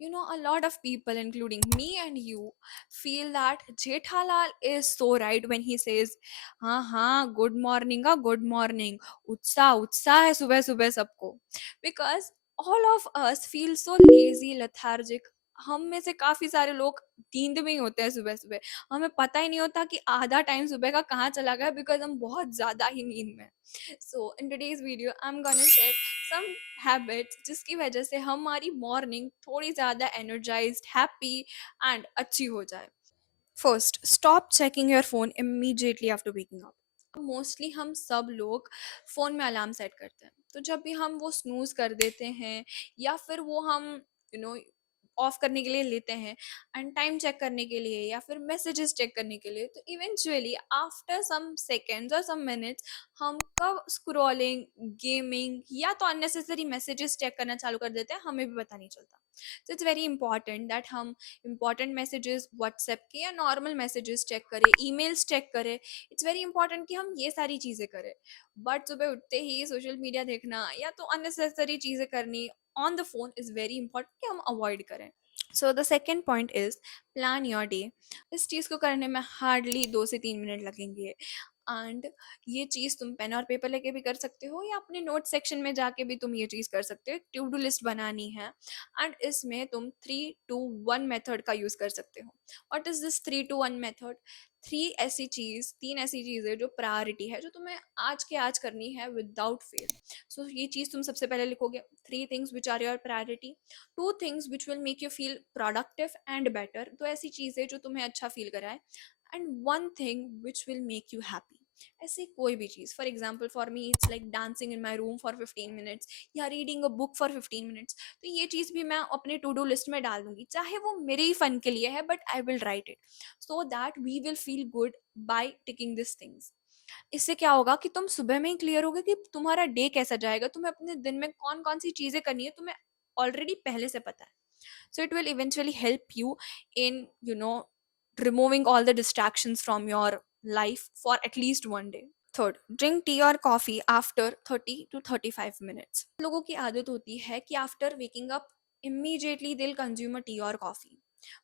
A lot of people, including me and you, feel that Jethalal is so right when he says, हाँ हाँ, good morning का good morning, उत्साह उत्साह है सुबह सुबह सबको. Because all of us feel so lazy, lethargic. हम में से काफी सारे लोग नींद में ही होते हैं सुबह सुबह. हमें पता ही नहीं होता कि आधा टाइम सुबह का कहाँ चला गया, बिकॉज हम बहुत ज्यादा ही नींद में. So in today's video I am gonna share some habits जिसकी वजह से हमारी मॉर्निंग थोड़ी ज़्यादा एनर्जाइज्ड, हैप्पी एंड अच्छी हो जाए. First, stop checking your phone immediately after waking up. Mostly हम सब लोग फ़ोन में अलार्म सेट करते हैं, तो जब भी हम वो स्नूज कर देते हैं या फिर वो हम यू नो ऑफ करने के लिए लेते हैं एंड टाइम चेक करने के लिए या फिर मैसेजेस चेक करने के लिए, तो इवेंचुअली आफ्टर सम सेकेंड्स और सम मिनट्स हम कब स्क्रॉलिंग, गेमिंग या तो अननेसेसरी मैसेजेस चेक करना चालू कर देते हैं, हमें भी पता नहीं चलता. So it's very important that हम इंपॉर्टेंट मैसेजेस व्हाट्सएप के या नॉर्मल मैसेजेस चेक करें, ईमेल्स चेक करें. इट्स वेरी इंपॉर्टेंट कि हम ये सारी चीज़ें करें. बट सुबह उठते ही सोशल मीडिया देखना या तो अननेसेसरी चीज़ें करनी on the phone is very important कि हम अवॉइड करें. So the second point is plan your day. इस चीज़ को करने में हार्डली 2 से 3 मिनट लगेंगे. एंड ये चीज़ तुम पेन और पेपर लेके भी कर सकते हो या अपने नोट सेक्शन में जाके भी तुम ये चीज़ कर सकते हो. टू डू लिस्ट बनानी है एंड इसमें तुम 3-2-1 मेथड का यूज़ कर सकते हो. What is this 3-2-1 method? तीन ऐसी चीज़ें जो प्रायोरिटी है, जो तुम्हें आज के आज करनी है विदाउट फेल. सो ये चीज़ तुम सबसे पहले लिखोगे. 3 things which are your priority, 2 things which will make you feel productive and better, तो ऐसी चीज़ें जो तुम्हें अच्छा फील कराए, and 1 thing which will make you happy. ऐसी कोई भी चीज़. For example for me it's like dancing in my room for 15 minutes या reading a book for 15 minutes. तो ये चीज़ भी मैं अपने टू डू लिस्ट में डाल दूंगी, चाहे वो मेरे ही फन के लिए है, but I will write it so that we will feel good by ticking this things. इससे क्या होगा कि तुम सुबह में ही क्लियर होगे कि तुम्हारा डे कैसा जाएगा, तुम्हें अपने दिन में कौन कौन सी चीज़ें करनी है तुम्हें ऑलरेडी पहले से पता है. So it will eventually help you in removing all the distractions from your life for at least one day. Third, drink tea और कॉफ़ी आफ्टर 30 to 35 minutes. लोगों की आदत होती है कि आफ्टर वेकिंग अप इमीडिएटली दिल कंज्यूम टी और coffee.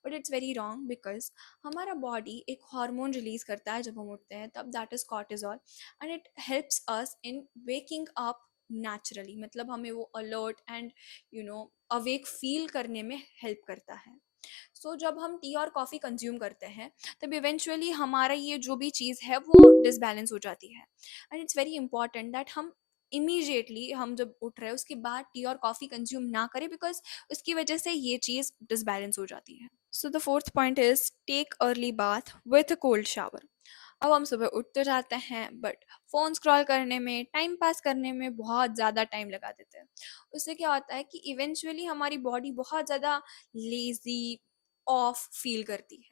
But it's very wrong, because हमारा बॉडी एक हार्मोन रिलीज करता है जब हम उठते हैं, तब that is cortisol, and it helps us in waking up naturally. मतलब हमें वो अलर्ट एंड अवेक फील करने में हेल्प करता है. सो जब हम टी और कॉफ़ी कंज्यूम करते हैं, तब इवेंचुअली हमारा ये जो भी चीज़ है वो डिसबैलेंस हो जाती है. And it's very important that हम इमीडिएटली, हम जब उठ रहे हैं उसके बाद टी और कॉफ़ी कंज्यूम ना करें, बिकॉज उसकी वजह से ये चीज़ डिसबैलेंस हो जाती है. So the fourth point is take early bath with a cold shower. अब हम सुबह उठ तो जाते हैं, बट फ़ोन स्क्रॉल करने में, टाइम पास करने में बहुत ज़्यादा टाइम लगा देते हैं. उससे क्या होता है कि इवेंचुअली हमारी बॉडी बहुत ज़्यादा लेज़ी, ऑफ फील करती है.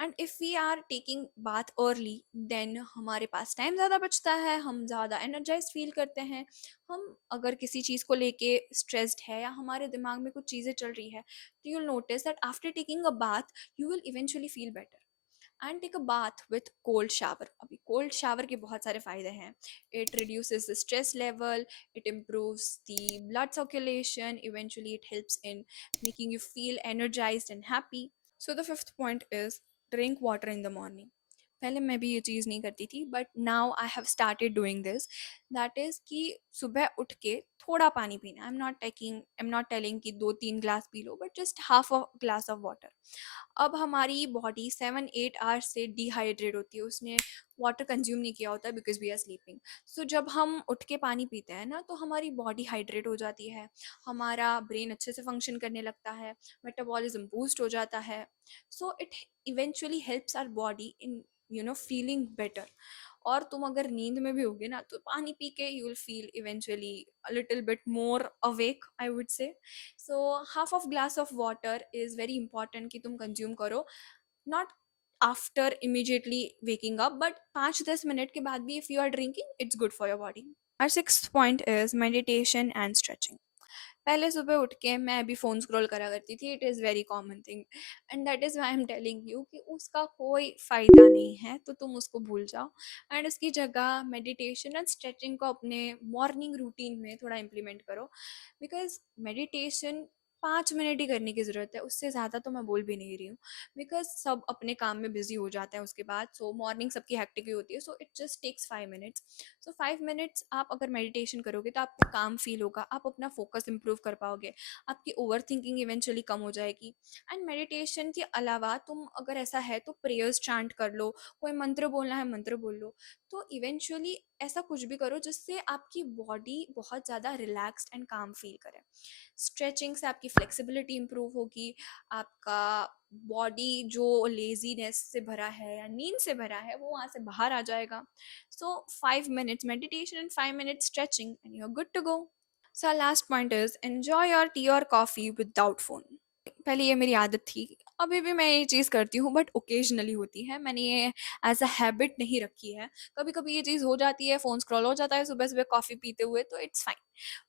And if we are taking bath early, then हमारे पास टाइम ज़्यादा बचता है, हम ज़्यादा एनर्जाइज फील करते हैं. हम अगर किसी चीज़ को लेके स्ट्रेस्ड है या हमारे दिमाग में कुछ चीज़ें चल रही है, तो you will notice that after taking a bath you will eventually feel better. And take a bath with cold shower. अभी कोल्ड शावर के बहुत सारे फायदे हैं. It reduces the stress level, it improves the blood circulation, eventually it helps in making you feel energised and happy. So the fifth point is drink water in the morning. पहले मैं भी ये चीज़ नहीं करती थी, but now I have started doing this. That is कि सुबह उठ के थोड़ा पानी पीना. आई एम नॉट टेलिंग कि 2-3 glass P low, but just half a glass of water. अब हमारी बॉडी 7-8 आवर्स से डिहाइड्रेट होती है, उसने वाटर कंज्यूम नहीं किया होता है बिकॉज वी आर स्लीपिंग. सो जब हम उठ के पानी पीते हैं ना, तो हमारी बॉडी हाइड्रेट हो जाती है, हमारा ब्रेन अच्छे से फंक्शन करने लगता है, मेटाबॉलिज्म बूस्ट हो जाता है. So it eventually helps our body in feeling better. और तुम अगर नींद में भी होगे ना, तो पानी पी के you will feel eventually a little bit more awake, I would say. So half of glass of water is very important कि तुम कंज्यूम करो, not after immediately waking up, but 5-10 minute के बाद भी if you are drinking, it's good for your body. Our sixth point is meditation and stretching. पहले सुबह उठ के मैं भी फ़ोन स्क्रॉल करा करती थी. It is very common thing, and that is why I am telling you कि उसका कोई फ़ायदा नहीं है, तो तुम उसको भूल जाओ. एंड उसकी जगह मेडिटेशन एंड स्ट्रेचिंग को अपने मॉर्निंग रूटीन में थोड़ा इम्प्लीमेंट करो. बिकॉज मेडिटेशन 5 मिनट ही करने की ज़रूरत है, उससे ज़्यादा तो मैं बोल भी नहीं रही हूँ, बिकॉज़ सब अपने काम में बिज़ी हो जाते हैं उसके बाद, सो मॉर्निंग सबकी हेक्टिक ही होती है, so it just takes 5 minutes. So 5 minutes आप अगर मेडिटेशन करोगे तो आपको काम फ़ील होगा, आप अपना फ़ोकस इम्प्रूव कर पाओगे, आपकी ओवरथिंकिंग इवेंचुअली कम हो जाएगी। एंड मेडिटेशन के अलावा तुम अगर ऐसा है तो प्रेयर्स चैंट कर लो, कोई मंत्र बोलना है मंत्र बोल लो, तो इवेंचुअली ऐसा कुछ भी करो जिससे आपकी बॉडी बहुत ज़्यादा रिलैक्स्ड एंड काम फ़ील करे। स्ट्रेचिंग से आपकी फ्लेक्सिबिलिटी इंप्रूव होगी, आपका बॉडी जो लेजीनेस से भरा है या नींद से भरा है वो वहाँ से बाहर आ जाएगा। So 5 minutes meditation and 5 minutes stretching and you are good to go. So last point is enjoy your tea और कॉफ़ी विदाउट फोन। पहले ये मेरी आदत थी, अभी भी मैं ये चीज़ करती हूँ बट ओकेजनली होती है, मैंने ये एज अ हैबिट नहीं रखी है। कभी कभी ये चीज़ हो जाती है, फ़ोन स्क्रॉल हो जाता है सुबह सुबह कॉफ़ी पीते हुए, तो it's fine,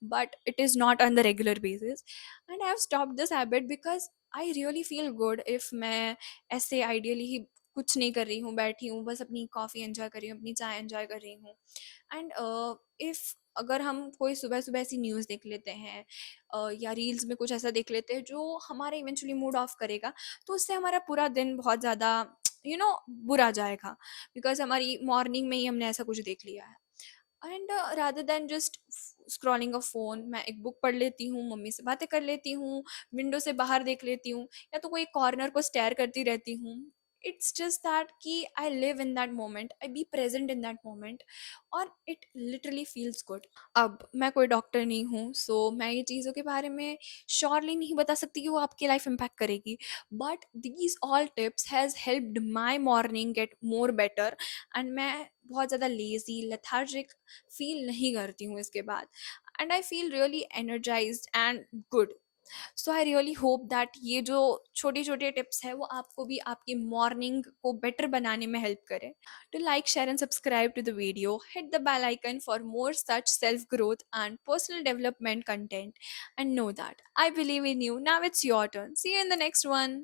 but it is not on the regular basis. And I have stop this habit because I really feel good if मैं ऐसे आइडियली ही कुछ नहीं कर रही हूँ, बैठी हूँ बस अपनी कॉफ़ी एंजॉय कर रही हूँ, अपनी चाय एंजॉय कर रही हूँ। एंड इफ़ अगर हम कोई सुबह सुबह ऐसी न्यूज़ देख लेते हैं या रील्स में कुछ ऐसा देख लेते हैं जो हमारा इवेंचुअली मूड ऑफ करेगा, तो उससे हमारा पूरा दिन बहुत ज़्यादा बुरा जाएगा, बिकॉज हमारी मॉर्निंग में ही हमने ऐसा कुछ देख लिया है। And rather than just scrolling a phone, मैं एक बुक पढ़ लेती हूँ, मम्मी से बातें कर लेती हूँ, विंडो से बाहर देख लेती हूँ, या तो कोई कॉर्नर को स्टेयर करती रहती हूँ। इट्स जस्ट दैट कि I live in that moment, I be present in that moment, और इट लिटरली फील्स गुड। अब मैं कोई डॉक्टर नहीं हूँ, सो मैं ये चीज़ों के बारे में श्योरली नहीं बता सकती कि वो आपकी लाइफ इम्पैक्ट करेगी, but these all tips has helped my morning get more better. And मैं बहुत ज़्यादा लेज़ी लेथार्जिक फील नहीं करती हूँ इसके बाद, and I feel really energised and good. So I really hope that ये जो छोटे छोटे टिप्स है वो आपको भी आपकी मॉर्निंग को बेटर बनाने में हेल्प करे। To like, share, and subscribe to the video, hit the bell icon for more such self growth and personal development content. And know that I believe in you. Now it's your turn. See you in the next one.